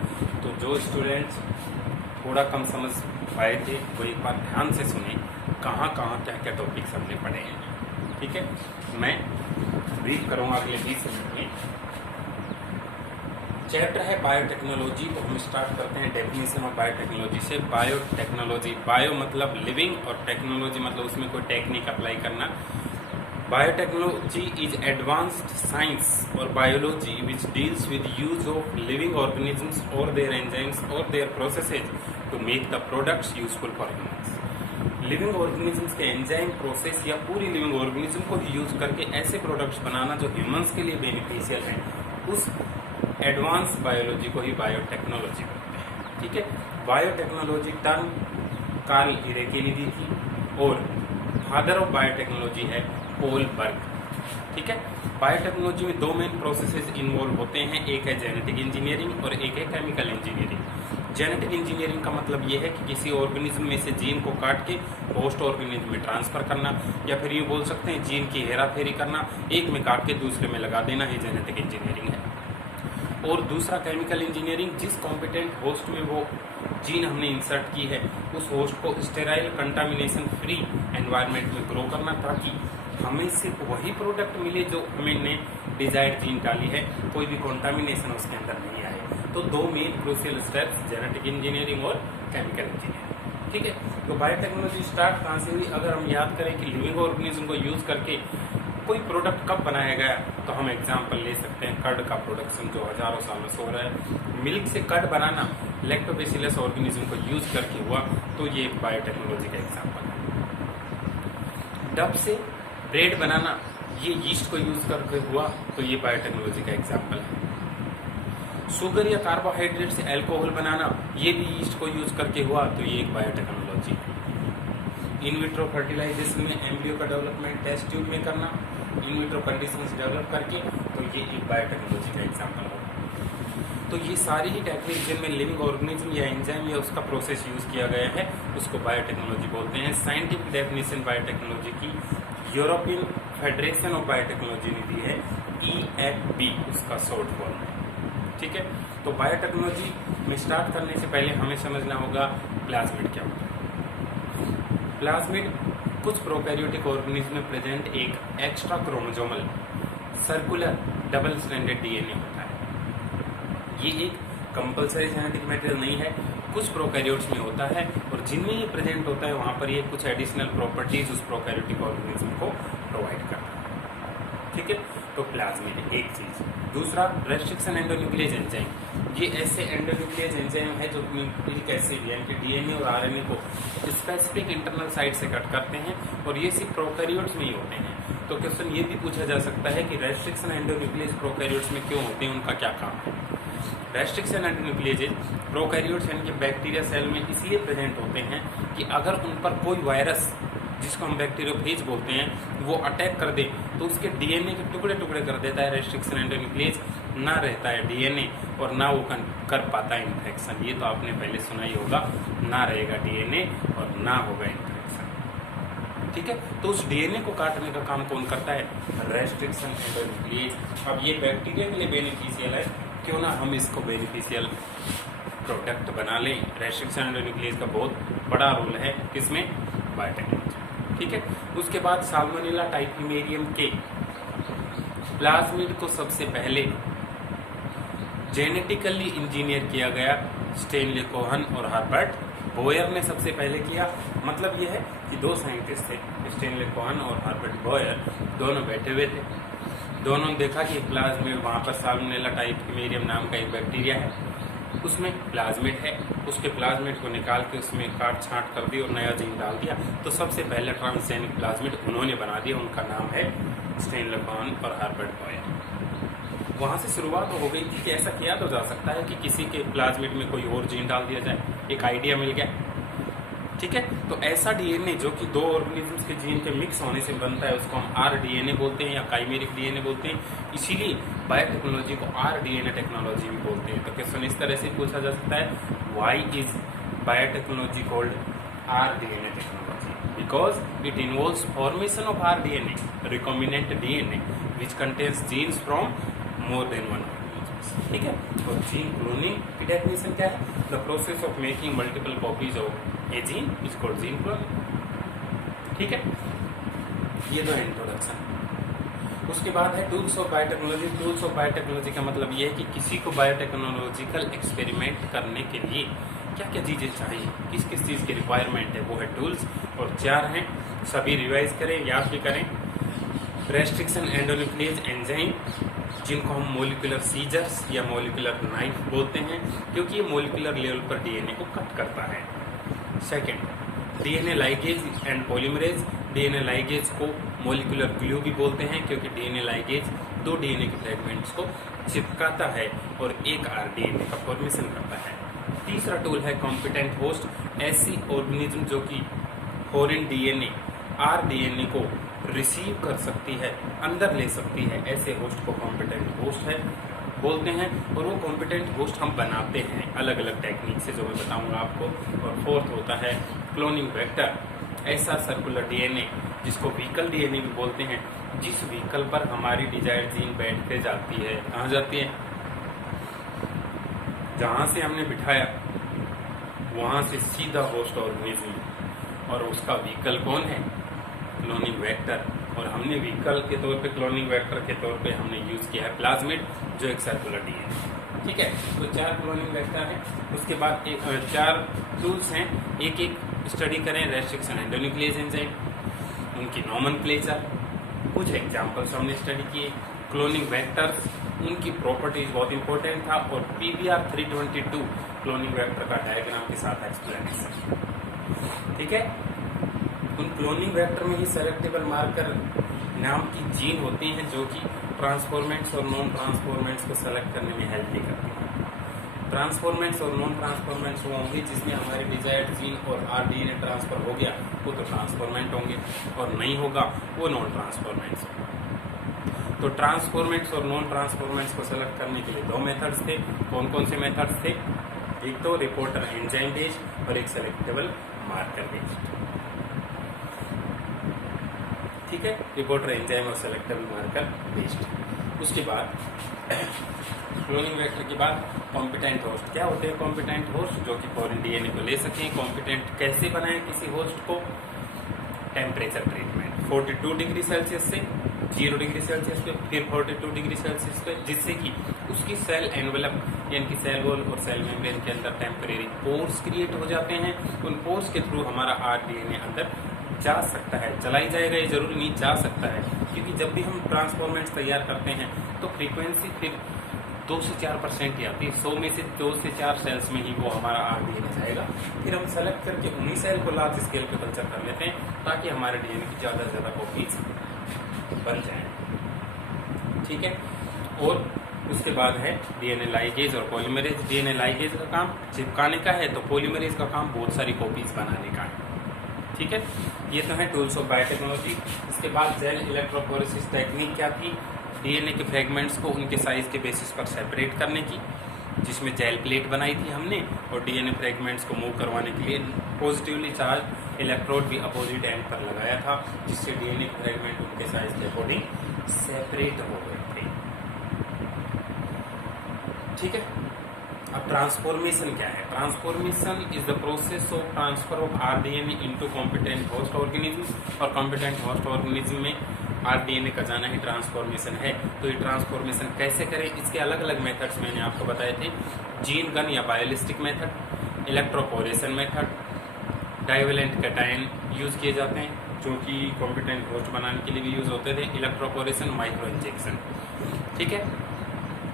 तो जो स्टूडेंट्स थोड़ा कम समझ पाए थे वो एक बार ध्यान से सुने, कहाँ क्या क्या टॉपिक्स हमने पढ़े हैं। ठीक है, मैं ब्रीफ करूँगा अगले 20 मिनट में। चैप्टर है बायोटेक्नोलॉजी। तो हम स्टार्ट करते हैं डेफिनेशन ऑफ बायोटेक्नोलॉजी से। बायोटेक्नोलॉजी, बायो मतलब लिविंग और टेक्नोलॉजी मतलब उसमें कोई टेक्निक अप्लाई करना। Biotechnology is advanced science or biology which deals with use of living organisms or their enzymes or their processes to make the products useful for humans. Living organisms के enzyme process या पूरी living organism को use करके ऐसे products बनाना जो humans के लिए beneficial हैं, उस एडवांस बायोलॉजी को ही बायोटेक्नोलॉजी बोलते हैं। ठीक है, बायोटेक्नोलॉजी टर्म कार्ल इरेके ने दी थी, और फादर ऑफ बायोटेक्नोलॉजी है पोल बर्ग। ठीक है, बायोटेक्नोलॉजी में 2 मेन प्रोसेसेस इन्वॉल्व होते हैं, एक है जेनेटिक इंजीनियरिंग और एक है केमिकल इंजीनियरिंग। जेनेटिक इंजीनियरिंग का मतलब ये है कि किसी ऑर्गेनिज्म में से जीन को काट के होस्ट ऑर्गेनिज्म में ट्रांसफर करना, या फिर ये बोल सकते हैं जीन की हेरा फेरी करना, एक में काट के दूसरे में लगा देना, ही जेनेटिक इंजीनियरिंग है। और दूसरा केमिकल इंजीनियरिंग, जिस कॉम्पिटेंट होस्ट में वो जीन हमने इंसर्ट की है, उस होस्ट को स्टेराइल कंटामिनेशन फ्री एनवायरनमेंट में ग्रो करना, ताकि हमें सिर्फ वही प्रोडक्ट मिले जो हमने डिजायर्ड जीन डाली है, कोई भी कंटामिनेशन उसके अंदर नहीं आए। तो 2 main crucial steps, genetic engineering और केमिकल इंजीनियरिंग। ठीक है, तो बायोटेक्नोलॉजी स्टार्ट कहाँ से हुई? अगर हम याद करें कि लिविंग ऑर्गेनिज्म को यूज करके कोई प्रोडक्ट कब बनाया गया, तो हम एग्जांपल ले सकते हैं कर्ड का प्रोडक्शन जो हजारों सालों से हो रहा है। मिल्क से कर्ड बनाना लैक्टोबैसिलस ऑर्गेनिज्म को यूज करके हुआ, तो ये एक बायोटेक्नोलॉजी का एग्जांपल है। डब से ब्रेड बनाना ये यीस्ट को यूज करके हुआ, तो ये बायोटेक्नोलॉजी का एग्जांपल है। शुगर या कार्बोहाइड्रेट से अल्कोहल बनाना ये भी यीस्ट को यूज करके हुआ, तो ये एक बायोटेक्नोलॉजी है। इन विट्रो फर्टिलाइजेशन में एम्ब्रियो का डेवलपमेंट टेस्ट ट्यूब में करना, इन विट्रो कंडीशंस डेवलप करके, तो ये एक बायोटेक्नोलॉजी का एग्जांपल होगा। तो ये सारी ही टेक्निक जिनमें लिविंग ऑर्गेनिज्म या एंजाइम या उसका प्रोसेस यूज किया गया है, उसको बायोटेक्नोलॉजी बोलते हैं। साइंटिफिक डेफिनेशन बायोटेक्नोलॉजी की यूरोपियन फेडरेशन ऑफ बायोटेक्नोलॉजी ने दी है, EFB उसका शॉर्ट फॉर्म है। ठीक है, तो बायोटेक्नोलॉजी में स्टार्ट करने से पहले हमें समझना होगा प्लाज्मिड क्या होता है। प्लाज्मिड कुछ प्रोकैरियोटिक ऑर्गेनिज्म में प्रेजेंट एक extra chromosomal circular double stranded DNA होता है। ये एक कंपलसरी जेनेटिक मटेरियल नहीं है, कुछ प्रोकैरियोट्स में होता है, और जिनमें ये प्रेजेंट होता है वहां पर ये कुछ एडिशनल प्रॉपर्टीज उस प्रोकैरियोटिक ऑर्गेनिज्म को प्रोवाइड करता है। ठीक है, तो प्लाज्मिड एक चीज। दूसरा, रेस्ट्रिक्शन एंडोन्यूक्लियस एंजाइम, ये ऐसे एंडोन्यूक्लियस एंजाइम है जो न्यूक्लिक एसिड यानी कि DNA और RNA को स्पेसिफिक इंटरनल साइट से कट करते हैं, और ये सिर्फ प्रोकैरियोट्स में ही होते हैं। तो क्वेश्चन ये भी पूछा जा सकता है कि रेस्ट्रिक्शन एंडोन्यूक्लियस प्रोकैरियोट्स में क्यों होते हैं, उनका क्या काम है। रेस्ट्रिक्शन एंडोन्यूक्लियस प्रोकैरियोट्स यानी कि बैक्टीरिया सेल में इसलिए प्रेजेंट होते हैं कि अगर उन पर कोई वायरस जिसको हम बैक्टीरियोफेज बोलते हैं, वो अटैक कर दे तो उसके डीएनए के टुकड़े टुकड़े कर देता है। रेस्ट्रिक्शन एंडोन्यूक्लियेज ना रहता है डीएनए और ना वो कर पाता है इन्फेक्शन। ये तो आपने पहले सुना ही होगा, ना रहेगा डीएनए और ना होगा इन्फेक्शन। ठीक है, तो उस डीएनए को काटने का काम कौन करता है? रेस्ट्रिक्शन एंडोन्यूक्लियेज। अब ये बैक्टीरिया के लिए बेनिफिशियल है, क्यों ना हम इसको बेनिफिशियल प्रोडक्ट बना लें। रेस्ट्रिक्शन एंडोन्यूक्लियेज का बहुत बड़ा रोल है किसमें? बायोटेक्नोलॉजी। ठीक है, उसके बाद साल्मोनेला टाइफिमेरियम के प्लाज्मिड को सबसे पहले जेनेटिकली इंजीनियर किया गया स्टेनले कोहन और हर्बर्ट बोयर ने सबसे पहले किया। मतलब यह है कि दो साइंटिस्ट थे, स्टेनले कोहन और हर्बर्ट बोयर, दोनों बैठे हुए थे। दोनों ने देखा कि प्लाज्मिड, वहाँ पर साल्मोनेला टाइफिमेरियम नाम का एक बैक्टीरिया है, उसमें प्लाज्मिड है। उसके प्लाज्मिड को निकाल के उसमें काट छांट कर दी और नया जीन डाल दिया। तो सबसे पहले ट्रांसजेनिक प्लाज्मिड उन्होंने बना दिया, उनका नाम है स्टेनले कोहन और हर्बर्ट बोयर। वहाँ से शुरुआत हो गई थी कि ऐसा किया तो जा सकता है कि किसी के प्लाज्मिड में कोई और जीन डाल दिया जाए, एक आइडिया मिल गया। ठीक है, तो ऐसा डीएनए जो कि दो ऑर्गेनिजम्स के जीन के मिक्स होने से बनता है, उसको हम आरडीएनए बोलते हैं या काइमेरिक डीएनए बोलते हैं। इसीलिए बायोटेक्नोलॉजी को आरडीएनए टेक्नोलॉजी भी बोलते हैं। तो क्वेश्चन इस तरह से पूछा जा सकता है, why is biotechnology called rDNA technology? Because it involves formation of rDNA, recombinant DNA which contains genes from more than one. ठीक है, और जीन क्लोनिंग की डेफिनेशन क्या है? The process of making multiple copies of a gene is called gene cloning. ठीक है, ये तो इंट्रोडक्शन। उसके बाद है tools of biotechnology. Tools of biotechnology का मतलब ये है कि किसी को बायोटेक्नोलॉजिकल एक्सपेरिमेंट करने के लिए क्या क्या चीज़ें चाहिए, किस किस चीज़ की रिक्वायरमेंट है, वो है टूल्स। और 4 हैं, सभी रिवाइज करें, याद भी करें। रेस्ट्रिक्शन एंडोन्यूक्लियेज एंजाइम, जिनको हम मोलिकुलर सीजर्स या मोलिकुलर नाइफ बोलते हैं, क्योंकि ये मोलिकुलर लेवल पर डीएनए को कट करता है। Second, DNA ligase and polymerase. DNA ligase को मोलिकुलर ग्लू भी बोलते हैं, क्योंकि डीएनए लाइगेज 2 डीएनए के फ्रेगमेंट्स को चिपकाता है और एक आरडीएनए का फॉर्मेशन करता है। तीसरा टूल है कॉम्पिटेंट होस्ट। ऐसी ऑर्गेनिज्म जो कि फॉरेन डीएनए, आरडीएनए को रिसीव कर सकती है, अंदर ले सकती है, ऐसे होस्ट को कॉम्पिटेंट होस्ट है बोलते हैं। और वो कॉम्पिटेंट होस्ट हम बनाते हैं अलग अलग टेक्निक से, जो मैं बताऊंगा आपको। और फोर्थ होता है क्लोनिंग वेक्टर। ऐसा सर्कुलर डीएनए जिसको व्हीकल डीएनए भी बोलते हैं, जिस व्हीकल पर हमारी डिजायर्ड जीन बैठ के जाती है। कहाँ जाती है? जहाँ से हमने बिठाया वहाँ से सीधा होस्ट ऑर्गेनिज्म, और उसका व्हीकल कौन है? Cloning vector. और हमने व्हीकल के तौर पे, क्लोनिंग वेक्टर के तौर पे हमने यूज किया है प्लाज्मिड, जो एक सर्कुलर डीएनए। ठीक है, तो 4 क्लोनिंग वेक्टर हैं। उसके बाद 4 टूल्स हैं, एक एक स्टडी करें। रेस्ट्रिक्शन एंडोन्यूक्लियेज एंजाइम, उनकी नोमेनक्लेचर, कुछ एग्जांपल्स हमने स्टडी किए। क्लोनिंग वेक्टर्स, उनकी प्रॉपर्टीज बहुत इंपॉर्टेंट था। और PBR 322 क्लोनिंग वेक्टर का डायग्राम के साथ एक्सप्लेनेशन। ठीक है, उन क्लोनिंग वेक्टर में ही सेलेक्टेबल मार्कर नाम की जीन होती हैं, जो कि ट्रांसफॉर्मेंट्स और नॉन ट्रांसफॉर्मेंट्स को सेलेक्ट करने में हेल्प भी करती हैं। ट्रांसफॉर्मेंट्स और नॉन ट्रांसफॉर्मेंट्स वो होंगे जिसमें हमारे डिजायर्ड जीन और आरडीएनए ट्रांसफर हो गया, वो तो ट्रांसफॉर्मेंट होंगे, और नहीं होगा वो नॉन ट्रांसफॉर्मेंट्स। तो ट्रांसफॉर्मेंट्स और नॉन ट्रांसफॉर्मेंट्स को सेलेक्ट करने के लिए 2 मेथड्स थे। कौन कौन से मेथड्स थे? एक तो रिपोर्टर एंजाइम बेस्ड और एक सेलेक्टेबल मार्कर बेस्ड। ठीक है, रिपोर्टर एंजाइम और सेलेक्टेबल मार्कर बेस्ड। उसके बाद क्लोनिंग वेक्टर के बाद कॉम्पिटेंट होस्ट। क्या होते हैं कॉम्पिटेंट होस्ट? जो कि फॉरेन डीएनए को ले सकें। कॉम्पिटेंट कैसे बनाएं किसी होस्ट को? टेम्परेचर ट्रीटमेंट 42 डिग्री सेल्सियस से 0 डिग्री सेल्सियस पे, फिर 42 डिग्री सेल्सियस पे, जिससे कि उसकी सेल एनवेलप यानी कि सेल वॉल और सेल मेम्ब्रेन के अंदर टेम्परेरी पोर्स क्रिएट हो जाते हैं। उन पोर्स के थ्रू हमारा आरडीएनए अंदर जा सकता है। चला ही जाएगा ये जरूरी नहीं, जा सकता है, क्योंकि जब भी हम ट्रांसफॉर्मेंट्स तैयार करते हैं तो फ्रीक्वेंसी फिर 2 से 4% ही आती है। 100 में से 2 से 4 सेल्स में ही वो हमारा आरडीएनए जाएगा। फिर हम सेलेक्ट करके उन्हीं सेल को लार्ज स्केल पे कल्चर कर लेते हैं, ताकि हमारे डीएनए की ज़्यादा से ज़्यादा कॉपीज बन जाए। ठीक है, और उसके बाद है डीएनए लाइगेज और पॉलीमरेज। डीएनए लाइगेज का काम चिपकाने का है, तो पॉलीमरेज का काम बहुत सारी कॉपीज बनाने का है। ठीक है, ये तो है टूल्स ऑफ बायोटेक्नोलॉजी। इसके बाद जेल इलेक्ट्रोफोरेसिस टेक्निक क्या थी, डीएनए के फ्रेगमेंट्स को उनके साइज के बेसिस पर सेपरेट करने की, जिसमें जेल प्लेट बनाई थी हमने और डीएनए फ्रेगमेंट्स को मूव करवाने के लिए पॉजिटिवली चार्ज इलेक्ट्रोड भी अपोजिट एंड पर लगाया था, जिससे डीएनए के फ्रेगमेंट उनके साइज के अकॉर्डिंग सेपरेट हो गए थे। ठीक है, अब ट्रांसफॉर्मेशन क्या है? Transformation is the process of transfer of rDNA into competent host organism, और कॉम्पिटेंट होस्ट ऑर्गेनिज्म में आरडीएनए का जाना ही ट्रांसफॉर्मेशन है। तो ये ट्रांसफॉर्मेशन कैसे करें, इसके अलग अलग मेथड्स मैंने आपको बताए थे। जीन गन या biolistic method, electroporation method, divalent cation use किए जाते हैं जो कि कॉम्पिटेंट होस्ट बनाने के लिए भी यूज होते थे, इलेक्ट्रोपोरेशन, माइक्रो इंजेक्शन। ठीक है,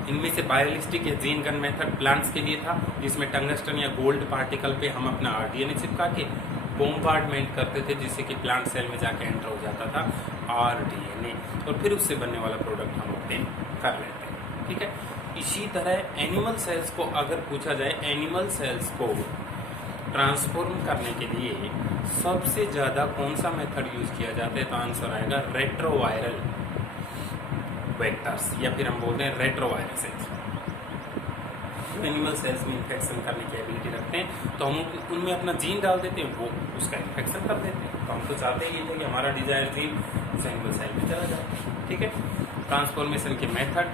इनमें से बायोलिस्टिक या जीन गन मेथड प्लांट्स के लिए था, जिसमें टंगस्टन या गोल्ड पार्टिकल पे हम अपना आरडीएनए चिपका के बोम्बार्डमेंट करते थे, जिससे कि प्लांट सेल में जाके एंटर हो जाता था आरडीएनए, और फिर उससे बनने वाला प्रोडक्ट हम ऑब्टेन कर लेते हैं। ठीक है, इसी तरह एनिमल सेल्स को अगर पूछा जाए, एनिमल सेल्स को ट्रांसफॉर्म करने के लिए सबसे ज्यादा कौन सा मेथड यूज किया जाता है, तो आंसर आएगा रेट्रोवायरल वेक्टर्स, या फिर हम बोलते हैं रेट्रोवायरसेस। जो एनिमल सेल्स में इन्फेक्शन करने की एबिलिटी रखते हैं, तो हम उनमें अपना जीन डाल देते हैं, वो उसका इन्फेक्शन कर देते हैं। तो हम तो चाहते ही थे कि हमारा डिजायर जीन उस एनिमल सेल में चला जाए। ठीक है, ट्रांसफॉर्मेशन के मेथड,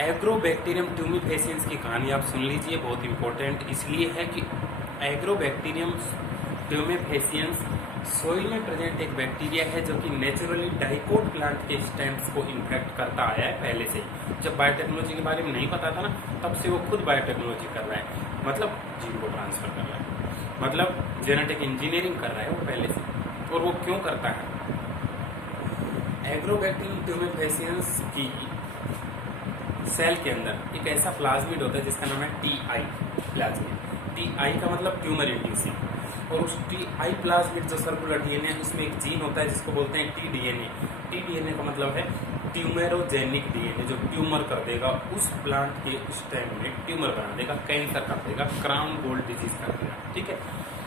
एग्रोबैक्टीरियम ट्यूमिफेसियंस की कहानी आप सुन लीजिए, बहुत इंपॉर्टेंट इसलिए है कि एग्रोबैक्टीरियम ट्यूमिफेसियंस सोइल में प्रेजेंट एक बैक्टीरिया है जो कि नेचुरली डाइकोट प्लांट के स्टेम्स को इन्फेक्ट करता आया है पहले से ही। जब बायोटेक्नोलॉजी के बारे में नहीं पता था ना, तब से वो खुद बायोटेक्नोलॉजी कर रहा है, मतलब जीन को ट्रांसफर कर रहा है, मतलब जेनेटिक इंजीनियरिंग कर रहा है वो पहले से। और वो क्यों करता है? एग्रोबैक्टीरियम ट्यूमिफेसियंस की सेल के अंदर एक ऐसा प्लाज्मिड होता है जिसका नाम है टीआई प्लाज्मिड। टीआई का मतलब ट्यूमर इंड्यूसिंग, और उस टीआई प्लाज्मिड जो सर्कुलर डीएनए है, उसमें एक जीन होता है जिसको बोलते हैं टीडीएनए। टीडीएनए का मतलब है ट्यूमेरोजेनिक डीएनए, जो ट्यूमर कर देगा उस प्लांट के उस टाइम में, ट्यूमर बना देगा, कैंसर कर देगा, क्राउन गोल्ड डिजीज कर देगा। ठीक है,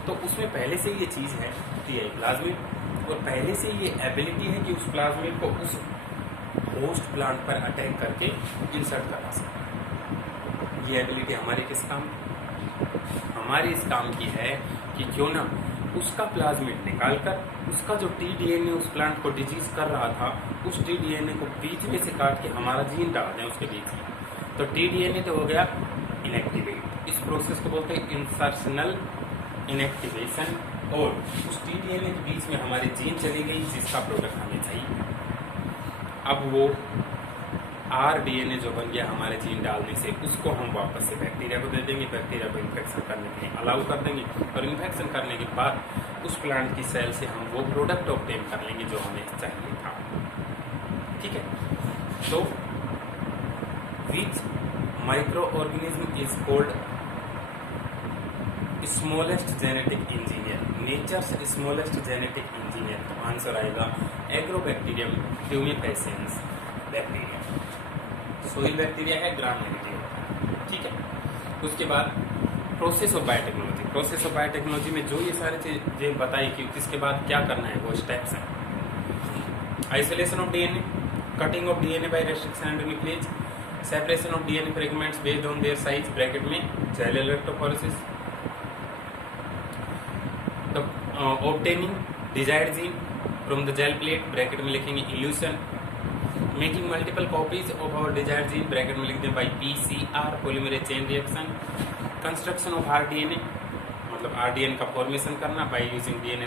तो उसमें पहले से ये चीज है टीआई प्लाज्मिड, और पहले से ये एबिलिटी है कि उस प्लाज्मिड को उस होस्ट प्लांट पर अटैक करके इंसर्ट करा सकता है। ये एबिलिटी हमारे किस काम, हमारी इस काम की है कि क्यों ना उसका प्लाज्मिड निकालकर उसका जो टीडीएनए उस प्लांट को डिजीज कर रहा था, उस टीडीएनए को बीच में से काट के हमारा जीन डाल दें उसके बीच में। तो टीडीएनए तो हो गया इनएक्टिवेट, इस प्रोसेस को बोलते हैं इंसर्शनल इनएक्टिवेशन, और उस टीडीएनए के बीच में हमारी जीन चली गई जिसका प्रोडक्ट हमें चाहिए। अब वो आरडीएनए जो बन गया हमारे जीन डालने से, उसको हम वापस से बैक्टीरिया को दे देंगे, बैक्टीरिया को इन्फेक्शन करने के लिए अलाउ कर देंगे, और इन्फेक्शन करने के बाद उस प्लांट की सेल से हम वो प्रोडक्ट ऑब्टेन कर लेंगे जो हमें चाहिए था। ठीक है, तो which micro organism is called smallest genetic engineer, nature's smallest genetic engineer? तो आंसर आएगा Agrobacterium tumefaciens bacteria. Soil bacteria है, ग्राम नेगेटिव। ठीक है, उसके बाद process of biotechnology. Process of biotechnology में जो ये सारी चीजें बताई कि किसके बाद क्या करना है, वो स्टेप्स हैं। Isolation of DNA, cutting of DNA by restriction endonuclease, separation of DNA fragments based on their size bracket में gel electrophoresis, obtaining desired gene from the gel plate bracket में लिखेंगे elution, making multiple copies of our desired gene bracket में लिख दें by PCR polymerase chain reaction, construction of rDNA मतलब rDNA का formation करना by using DNA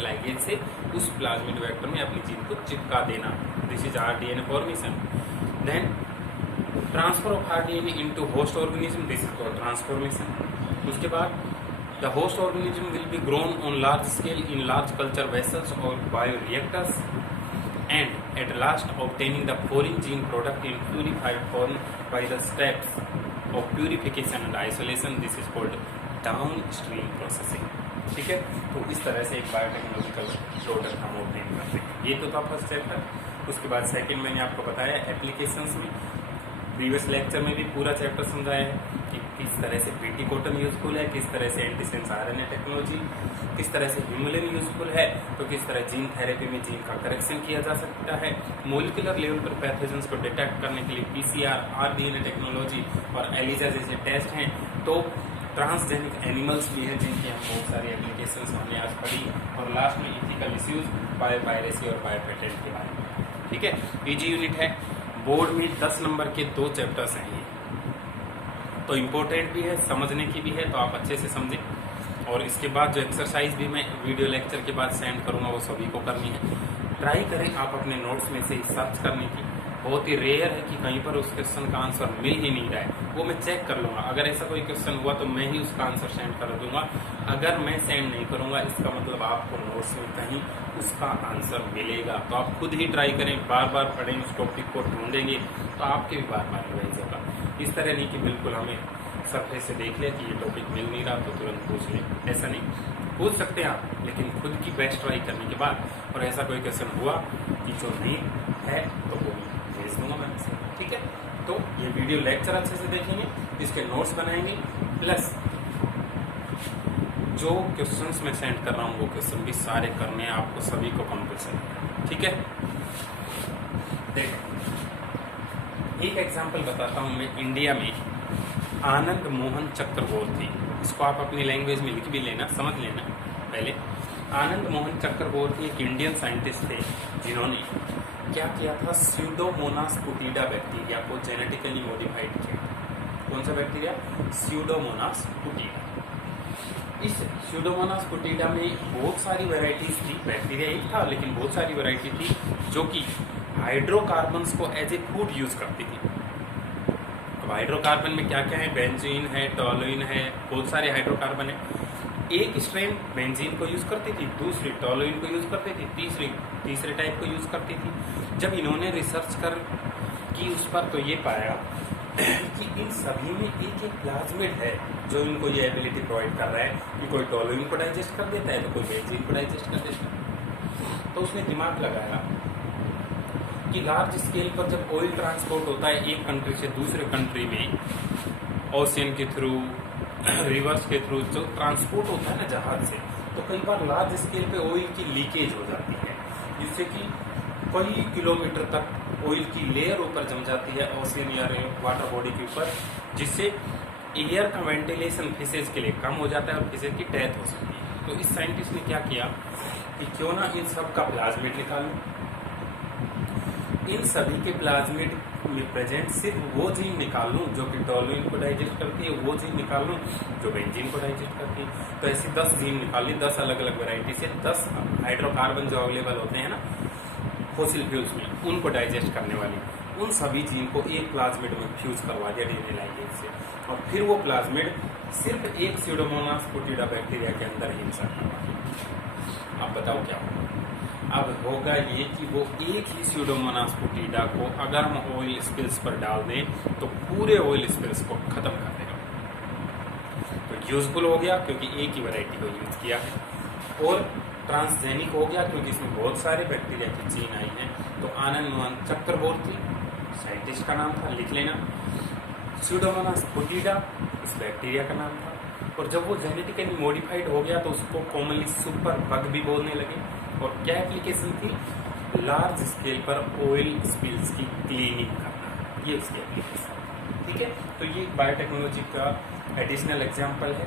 ligase से उस प्लाज्मिड वेक्टर में अपनी जीन को चिपका देना, this is rDNA formation. Then transfer of rDNA into host organism, this is called transformation. उसके बाद the host organism will be grown on large scale in large culture vessels or bioreactors, and at last obtaining the foreign gene product in purified form by the steps of purification and isolation, this is called downstream processing। ठीक है, तो इस तरह से एक biotechnological product हम obtain करते हैं। ये तो था फर्स्ट चैप्टर। उसके बाद सेकंड मैंने आपको बताया एप्लीकेशंस में प्रीवियस लेक्चर में भी पूरा चैप्टर समझाया है कि किस तरह से पीटी कॉटन यूजफुल है, किस तरह से एंटीसेंस आरएनए टेक्नोलॉजी, किस तरह से ह्यूमुलिन यूजफुल है, तो किस तरह जीन थेरेपी में जीन का करेक्शन किया जा सकता है, मोलिकुलर लेवल पर पैथोजेंस को डिटेक्ट करने के लिए पीसीआर, आरडीएनए टेक्नोलॉजी और एलिजा जैसे टेस्ट हैं, तो ट्रांसजेनिक एनिमल्स भी हैं जिनकी हम बहुत सारी एप्लीकेशंस हमने आज पढ़ी, और लास्ट में इथिकल इश्यूज, बायोपायरेसी और बायोपेटेंट के बारे में। ठीक है, पीजी यूनिट है, बोर्ड में 10 नंबर के 2 चैप्टर्स हैं ये, तो इम्पोर्टेंट भी है, समझने की भी है, तो आप अच्छे से समझें। और इसके बाद जो एक्सरसाइज भी मैं वीडियो लेक्चर के बाद सेंड करूंगा वो सभी को करनी है। ट्राई करें आप अपने नोट्स में से सर्च करने की, बहुत ही रेयर है कि कहीं पर उस क्वेश्चन का आंसर मिल ही नहीं रहा है, वो मैं चेक कर लूंगा। अगर ऐसा कोई क्वेश्चन हुआ तो मैं ही उसका आंसर सेंड कर दूंगा, अगर मैं सेंड नहीं करूंगा इसका मतलब आपको नोट्स में कहीं उसका आंसर मिलेगा। तो आप खुद ही ट्राई करें, बार बार पढ़ें, उस टॉपिक को ढूंढेंगे तो आपके भी बार बार रिवाइज होगा। इस तरह नहीं कि बिल्कुल हमें सरफेस से देख लिया कि ये टॉपिक मिल नहीं रहा तो तुरंत पूछ लें, ऐसा नहीं। पूछ सकते हैं आप, लेकिन खुद की बेस्ट ट्राई करने के बाद, और ऐसा कोई क्वेश्चन हुआ कि जो नहीं है तो वो भेज दूंगा मैं से। ठीक है, तो ये वीडियो लेक्चर अच्छे से देखेंगे, इसके नोट्स बनाएंगे, प्लस जो क्वेश्चंस मैं सेंड कर रहा हूँ वो क्वेश्चन भी सारे करने हैं आपको सभी को कंपल्सरी। ठीक है, देखो एक एग्जांपल बताता हूँ मैं। इंडिया में आनंद मोहन चक्रवर्ती, इसको आप अपनी लैंग्वेज में लिख भी लेना, समझ लेना पहले। आनंद मोहन चक्रवर्ती एक इंडियन साइंटिस्ट थे जिन्होंने क्या किया था, स्यूडोमोनास पुटिडा बैक्टीरिया को जेनेटिकली मॉडिफाइड किया। कौन सा बैक्टीरिया? स्यूडोमोनास पुटिडा। इस स्यूडोमोनास पुटिडा में बहुत सारी वैरायटीज थी, बैक्टीरिया एक था लेकिन बहुत सारी वैरायटी थी जो कि हाइड्रोकार्बन्स को एज ए फूड यूज करती थी। अब हाइड्रोकार्बन में क्या क्या है? बेंजीन है, टोलुइन है, बहुत सारे हाइड्रोकार्बन है। एक स्ट्रेन बेंजीन को यूज करती थी, दूसरी टोलुइन को यूज करती थी, तीसरे टाइप को यूज करती थी। जब इन्होंने रिसर्च कर की उस पर तो ये पाया कि इन सभी में एक प्लाज्मिड है जो इनको ये एबिलिटी प्रोवाइड कर रहा है कि कोई टोलुइन को डाइजेस्ट कर देता है तो कोई बेंजीन को डाइजेस्ट कर देता है। तो उसने दिमाग लगाया कि लार्ज स्केल पर जब ऑयल ट्रांसपोर्ट होता है एक कंट्री से दूसरे कंट्री में, ओशियन के थ्रू, रिवर्स के थ्रू जो ट्रांसपोर्ट होता है ना जहाज से, तो कई बार लार्ज स्केल पे ऑयल की लीकेज हो जाती है जिससे कि कई किलोमीटर तक ऑयल की लेयर ऊपर जम जाती है ओशियन या वाटर बॉडी के ऊपर, जिससे एयर का वेंटिलेशन फिशेज के लिए कम हो जाता है और फिशेज की डेथ हो सकती है। तो इस साइंटिस्ट ने क्या किया कि क्यों ना इन सब का प्लाज्मिड निकालूं, इन सभी के प्लाज्मिड में प्रेजेंट सिर्फ वो जीन निकाल लूँ जो कि टोलुइन को डाइजेस्ट करती है, वो जीन निकाल लूँ जो बेंजीन को डाइजेस्ट करती है। तो ऐसी 10 जीन निकाल ली, 10 अलग अलग वैरायटी से 10 हाइड्रोकार्बन जो अवेलेबल होते हैं ना फॉसिल फ्यूल्स में, उनको डाइजेस्ट करने वाली, उन सभी जीन को एक प्लाज्मिड में फ्यूज करवा दिया डीएनए लाइगेज से, और फिर वो प्लाज्मिड सिर्फ एक स्यूडोमोनास पुटिडा बैक्टीरिया के अंदर ही इंसर्ट करवा दिया। अब बताओ क्या होगा? अब होगा ये कि वो एक ही स्यूडोमोनास पुटिडा को अगर हम ऑयल स्पिल्स पर डाल दें तो पूरे ऑयल स्पिल्स को खत्म कर देगा। तो यूजफुल हो गया क्योंकि एक ही वैरायटी को यूज किया है, और ट्रांसजेनिक हो गया क्योंकि इसमें बहुत सारे बैक्टीरिया की जीन आई हैं। तो आनंद मोहन चक्रवर्ती साइंटिस्ट का नाम था, लिख लेना। स्यूडोमोनास पुटिडा इस बैक्टीरिया का नाम था, और जब वो जेनेटिकली मॉडिफाइड हो गया तो उसको कॉमनली सुपर बग भी बोलने लगे। और क्या एप्लीकेशन थी? लार्ज स्केल पर ऑयल स्पिल्स की क्लीनिंग करना, ये उसकी एप्लीकेशन। ठीक है, तो ये बायोटेक्नोलॉजी का एडिशनल एग्जांपल है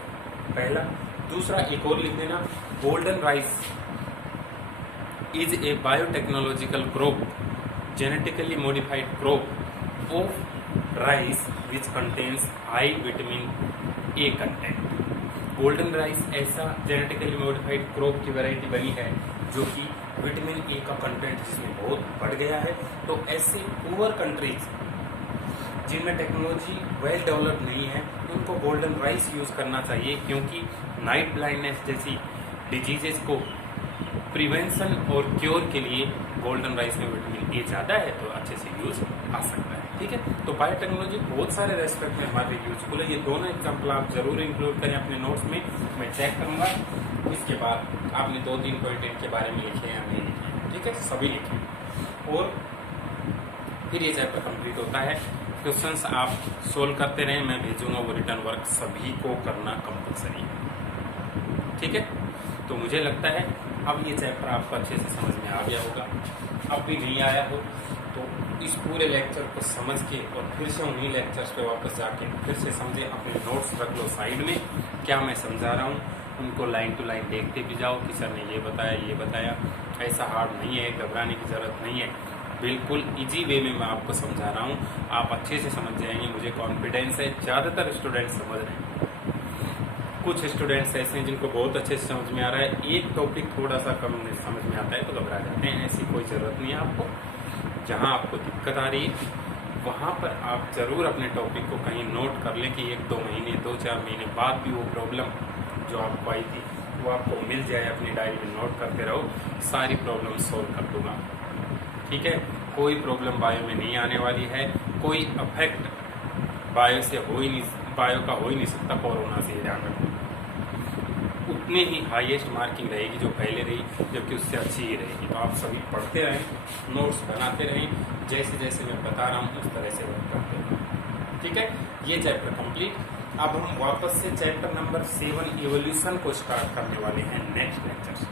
पहला। दूसरा एक और लिख देना, golden rice is a biotechnological crop, genetically modified crop of rice which contains high vitamin a content. Golden rice ऐसा जेनेटिकली मॉडिफाइड क्रॉप की वैरायटी बनी है जो कि विटामिन ए का कंटेंट जिसमें बहुत बढ़ गया है। तो ऐसे पुअर कंट्रीज जिनमें टेक्नोलॉजी वेल डेवलप नहीं है उनको गोल्डन राइस यूज करना चाहिए, क्योंकि नाइट ब्लाइंडनेस जैसी डिजीजेस को प्रिवेंशन और क्योर के लिए गोल्डन राइस में विटामिन ए ज़्यादा है तो अच्छे से यूज आ सकता है। ठीक है, तो बायोटेक्नोलॉजी बहुत सारे रेस्पेक्ट में हमारे यूजफुल है। ये दोनों एग्जाम्पल आप जरूर इंक्लूड करें अपने नोट्स में, मैं चेक करूंगा। इसके बाद आपने 2-3 पॉइंट इनके बारे में लिखे या नहीं लिखे, ठीक है, सभी लिखे, और फिर ये चैप्टर कंप्लीट होता है। क्वेश्चंस आप सोल्व करते रहें, मैं भेजूंगा वो रिटर्न वर्क, सभी को करना कंपलसरी है। ठीक है, तो मुझे लगता है अब ये चैप्टर आपको अच्छे से समझ में आ गया होगा। अब भी नहीं आया हो तो इस पूरे लेक्चर को समझ के और फिर से उन्हीं लेक्चर्स पे वापस जाके फिर से समझे, अपने नोट्स रख लो साइड में, क्या मैं समझा रहा हूँ उनको लाइन टू लाइन देखते भी जाओ कि सर ने ये बताया। ऐसा हार्ड नहीं है, घबराने की ज़रूरत नहीं है, बिल्कुल इजी वे में मैं आपको समझा रहा हूँ, आप अच्छे से समझ जाएंगे, मुझे कॉन्फिडेंस है। ज़्यादातर स्टूडेंट समझ रहे हैं, कुछ स्टूडेंट्स ऐसे हैं जिनको बहुत अच्छे से समझ में आ रहा है, एक टॉपिक थोड़ा सा कम समझ में आता है तो घबरा जाते हैं। ऐसी कोई ज़रूरत नहीं है आपको। जहाँ आपको दिक्कत आ रही है वहाँ पर आप ज़रूर अपने टॉपिक को कहीं नोट कर लें कि 1-2 महीने 2-4 महीने बाद भी वो प्रॉब्लम जो आपको आई थी वो आपको मिल जाए, अपनी डायरी में नोट करते रहो, सारी प्रॉब्लम सोल्व कर दूंगा। ठीक है, कोई प्रॉब्लम बायो में नहीं आने वाली है, कोई अफेक्ट बायो से हो ही नहीं, बायो का हो ही नहीं सकता कोरोना से, ध्यान रखो। उतने ही हाईएस्ट मार्किंग रहेगी जो पहले रही, जबकि उससे अच्छी ही रहेगी। तो आप सभी पढ़ते रहें, नोट्स बनाते रहें, जैसे जैसे मैं बता रहा हूँ उस तरह से वर्क करते रहें। ठीक है, ये चैप्टर कंप्लीट। अब हम वापस से चैप्टर नंबर 7 इवोल्यूशन को स्टार्ट करने वाले हैं नेक्स्ट लेक्चर से।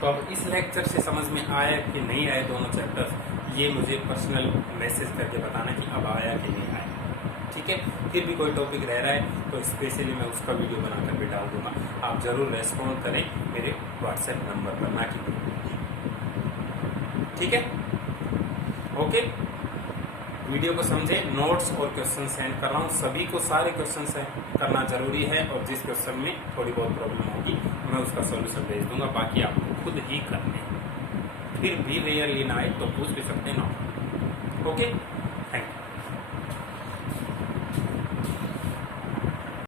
तो अब इस लेक्चर से समझ में आया कि नहीं आए दोनों चैप्टर्स, ये मुझे पर्सनल मैसेज करके बताना कि अब आया कि नहीं आया। ठीक है, फिर भी कोई टॉपिक रह रहा है तो स्पेशली मैं उसका वीडियो बनाकर भी डाल दूंगा, आप जरूर रेस्पॉन्ड करें मेरे व्हाट्सएप नंबर पर, ना कि। ठीक है, ओके, वीडियो को समझे, नोट्स और क्वेश्चन सेंड कर रहा हूँ, सभी को सारे क्वेश्चन सेंड करना जरूरी है, और जिस क्वेश्चन में थोड़ी बहुत प्रॉब्लम होगी मैं उसका सॉल्यूशन भेज दूंगा, बाकी आपको खुद ही करने हैं। फिर भी रेयरली ना आए तो पूछ भी सकते हैं ना। Okay, thank you.